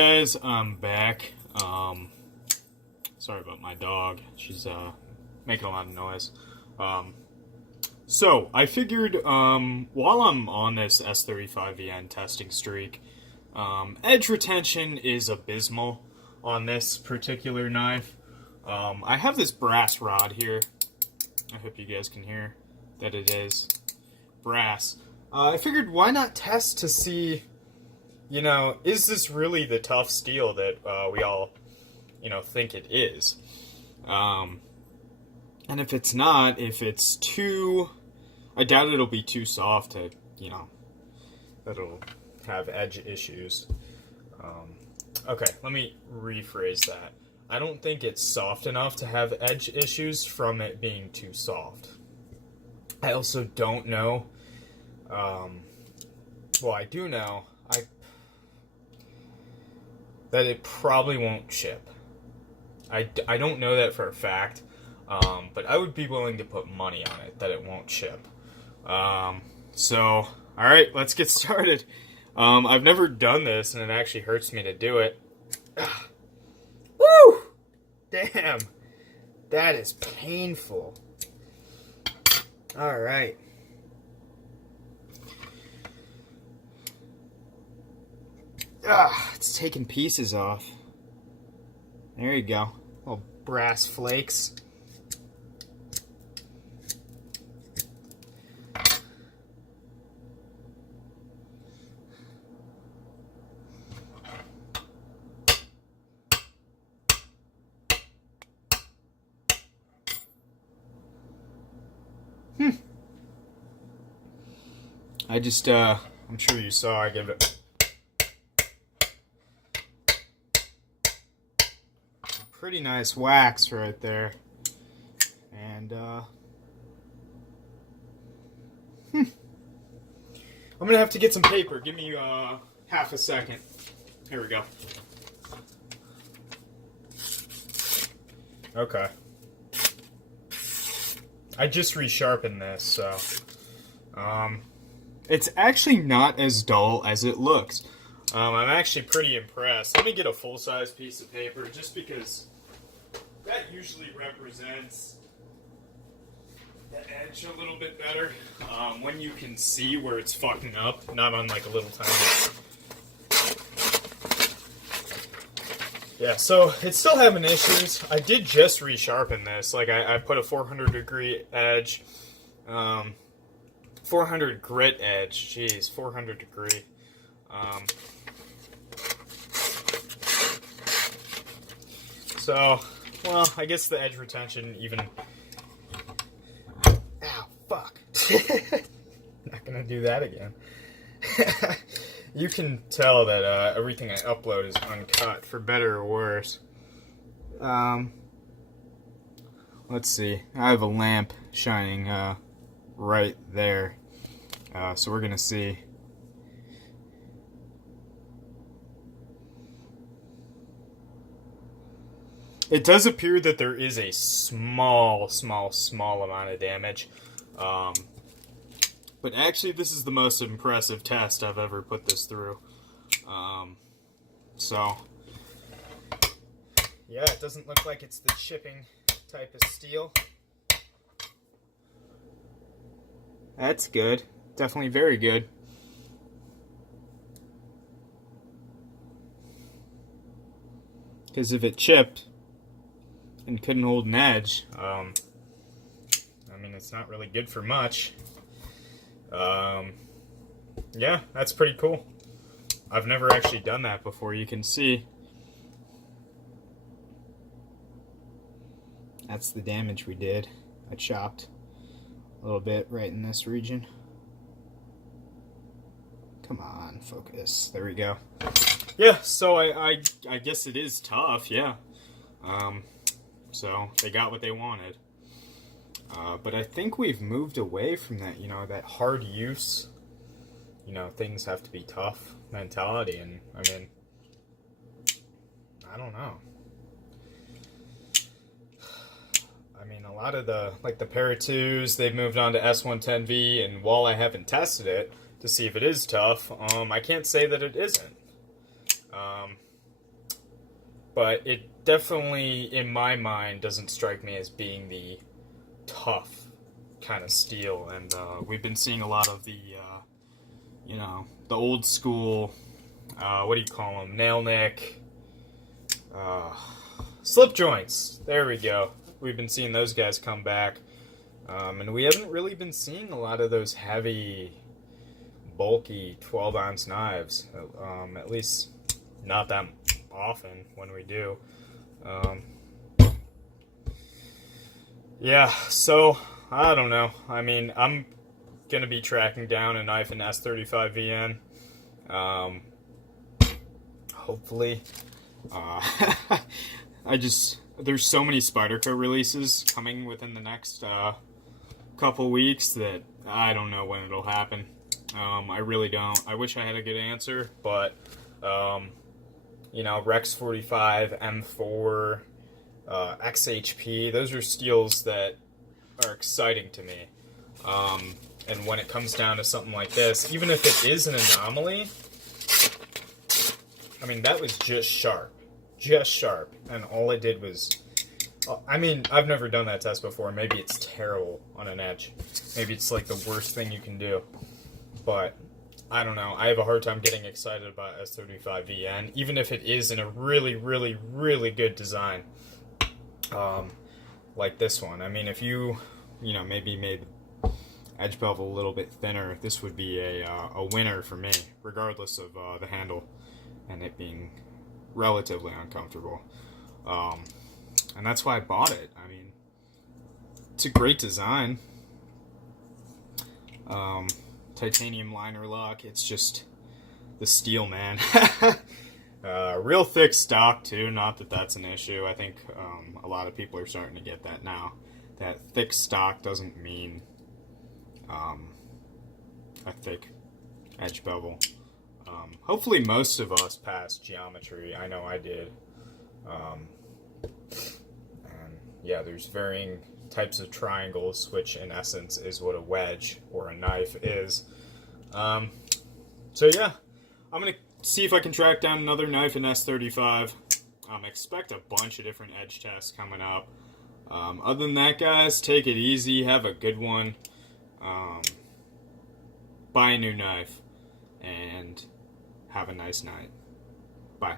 Guys, I'm back. Sorry about my dog. She's making a lot of noise. So I figured while I'm on this s35vn testing streak, edge retention is abysmal on this particular knife. I have this brass rod here. I hope you guys can hear that it is brass. I figured why not test to see, you know, is this really the tough steel that we all, think it is? And if it's not, if it's too, I doubt it'll be too soft to, that it'll have edge issues. Okay, let me rephrase that. I don't think it's soft enough to have edge issues from it being too soft. I also don't know, well, I do know, that it probably won't chip. I don't know that for a fact, but I would be willing to put money on it that it won't chip. So, alright, let's get started. I've never done this, and it actually hurts me to do it. Woo! Damn. That is painful. Alright. It's taking pieces off. There you go. Little brass flakes. I just, I'm sure you saw I give it pretty nice wax right there, and I'm gonna have to get some paper. Give me half a second. Here we go. Okay, I just resharpened this, so it's actually not as dull as it looks. I'm actually pretty impressed. Let me get a full-size piece of paper, just because that usually represents the edge a little bit better, when you can see where it's fucking up, not on like a little tiny. Yeah, so it's still having issues. I did just resharpen this. Like I put a 400 degree edge, 400 grit edge. Jeez, 400 degree. So, well, I guess the edge retention even... Ow, fuck. Not gonna do that again. You can tell that everything I upload is uncut, for better or worse. Let's see. I have a lamp shining right there. So we're gonna see. It does appear that there is a small amount of damage. But actually, this is the most impressive test I've ever put this through. So, yeah, it doesn't look like it's the chipping type of steel. That's good. Definitely very good. Because if it chipped and couldn't hold an edge, I mean, it's not really good for much. Yeah, that's pretty cool. I've never actually done that before. You can see that's the damage we did. I chopped a little bit right in this region. Come on, focus. There we go. Yeah, so I guess it is tough, yeah. So they got what they wanted. But I think we've moved away from that, that hard use, things have to be tough mentality. And, I mean, I don't know. I mean, a lot of the Para 2s, they've moved on to S110V, and while I haven't tested it to see if it is tough, I can't say that it isn't. but it definitely, in my mind, doesn't strike me as being the tough kind of steel. And we've been seeing a lot of the, the old school, what do you call them, nail nick, slip joints. There we go. We've been seeing those guys come back. And we haven't really been seeing a lot of those heavy, bulky 12-ounce knives. At least not that often when we do. Yeah, so I don't know. I mean, I'm gonna be tracking down a knife in s35vn. Hopefully. There's so many Spyderco releases coming within the next couple weeks that I don't know when it'll happen. I really don't. I wish I had a good answer, but Rex 45, M4, XHP, those are steels that are exciting to me. And when it comes down to something like this, even if it is an anomaly, I mean, that was just sharp, and all it did was, I mean, I've never done that test before. Maybe it's terrible on an edge. Maybe it's like the worst thing you can do. But I don't know. I have a hard time getting excited about S35VN, even if it is in a really, really, really good design. Like this one. I mean, if you maybe made the edge bevel a little bit thinner, this would be a winner for me, regardless of the handle and it being relatively uncomfortable. And that's why I bought it. I mean, it's a great design. Titanium liner lock. It's just the steel, man. Real thick stock too. Not that that's an issue. I think a lot of people are starting to get that now. That thick stock doesn't mean a thick edge bevel. Hopefully most of us passed geometry. I know I did. And yeah, there's varying types of triangles, which in essence is what a wedge or a knife is. So yeah, I'm going to see if I can track down another knife in S35. Expect a bunch of different edge tests coming up. Other than that, guys, take it easy. Have a good one. Buy a new knife. And have a nice night. Bye.